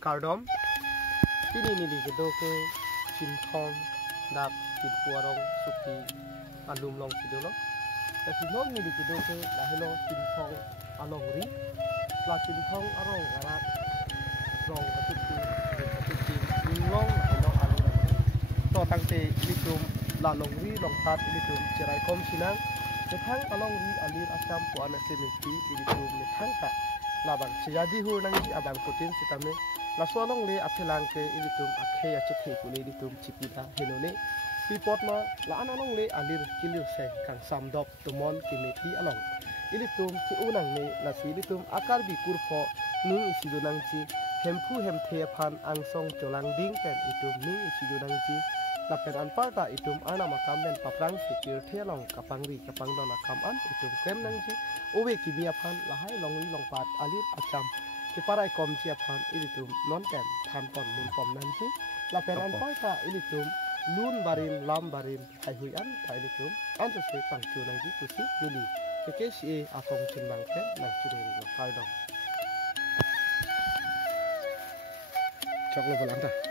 cardom ini ni di ke chin thong dap chin puarong suki alum long sidolo tapi nom ni di ke lahilo chin thong along ri la chin thong arong arat rong katuti long lahilo alum to tangte litum la long ri long tat litum cerai kom sinang Methang along ri alir asam po anak semesti litum methang ta labang sejadi hu nang ji abang putin sitame laso along le aphelang ke litum akhe achithe ku le litum chipida helone pipot ma la anong le alir kilir se kang samdop tumon kimeti along ilitum ci unang ne la si litum akar bi kurpho ning isido nang ji hempu hemthe phan angsong cholang ding pen itum ning isido nang ji lapen anparta itum ana makam ben paprang sikir thelong kapangri kapangdona kaman itum krem nang ji owe kibia phan lahai longli longpat alir acham kiparai kom chia phan ilitum non ken tham ton mun pom nan ji lapen anparta ilitum lun barin lam barin hai hui an thai ilitum an se pang chu nang ji tusi lili kekesi afong chinbang ken nang chureri lo kardom chok level anta